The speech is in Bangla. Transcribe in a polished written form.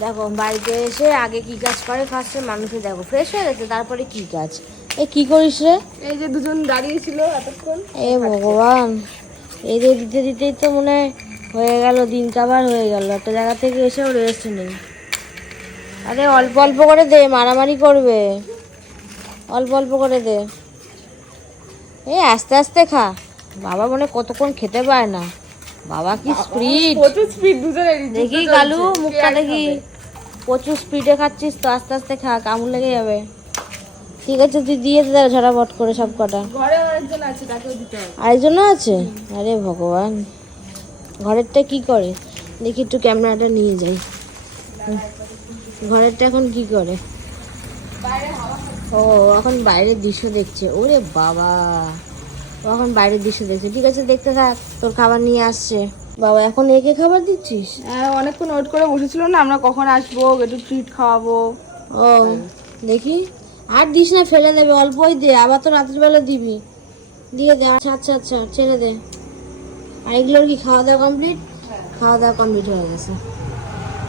দেখো বাড়িতে এসে আগে কি কাজ করে, ফার্স্টে মানুষে দেখো ফ্রেশ হয়ে গেছে, তারপরে কি কাজ। এ কি করিস রে? এই যে দুজন দাঁড়িয়ে ছিল এতক্ষণ। এ ভগবান, এদের দিতে দিতেই তো মনে হয় হয়ে গেল, দিন কাবার হয়ে গেল। একটা জায়গা থেকে এসেও রেস্ট নেই। আরে অল্প অল্প করে দে, মারামারি করবে। অল্প অল্প করে দে। এই আস্তে আস্তে খা। বাবা মনে হয় কতক্ষণ খেতে পায় না। বাবা কি স্পিড, প্রচুর স্পিড দুজনেরই। দেখি কালু মুখটা দেখি। প্রচুর স্পিডে খাচ্ছিস তো, আস্তে আস্তে খা, কামড় লেগে যাবে। ঠিক আছে তুই দিয়ে দে ঝটাপট করে সব কটা। ঘরে আরেকজন আছে, তাকেও দিতে হবে। আরেকজনও আছে? আরে ভগবান, ঘরেরটা কি করে দেখি, একটু ক্যামেরাটা নিয়ে যাই। ঘরেরটা এখন কি করে? ও এখন বাইরের দৃশ্য দেখছে। ওরে বাবা, ও এখন বাইরের দৃশ্য দেখছে। ঠিক আছে দেখতে থাক, তোর খাবার নিয়ে আসছে। বাবা এখন একে খাবার দিচ্ছিস? হ্যাঁ, অনেকক্ষণ ওয়েট করে বসেছিল না, আমরা কখন আসবো, একটু ট্রিট খাওয়াবো। ও দেখি, আর দিস না, ফেলে দেবে। অল্পই দে, আবার তো রাতের বেলা দিবি। দিয়ে দে। আচ্ছা আচ্ছা আচ্ছা, ছেড়ে দে। আর এগুলোর কি খাওয়া দাওয়া কমপ্লিট? খাওয়া দাওয়া কমপ্লিট হয়ে গেছে।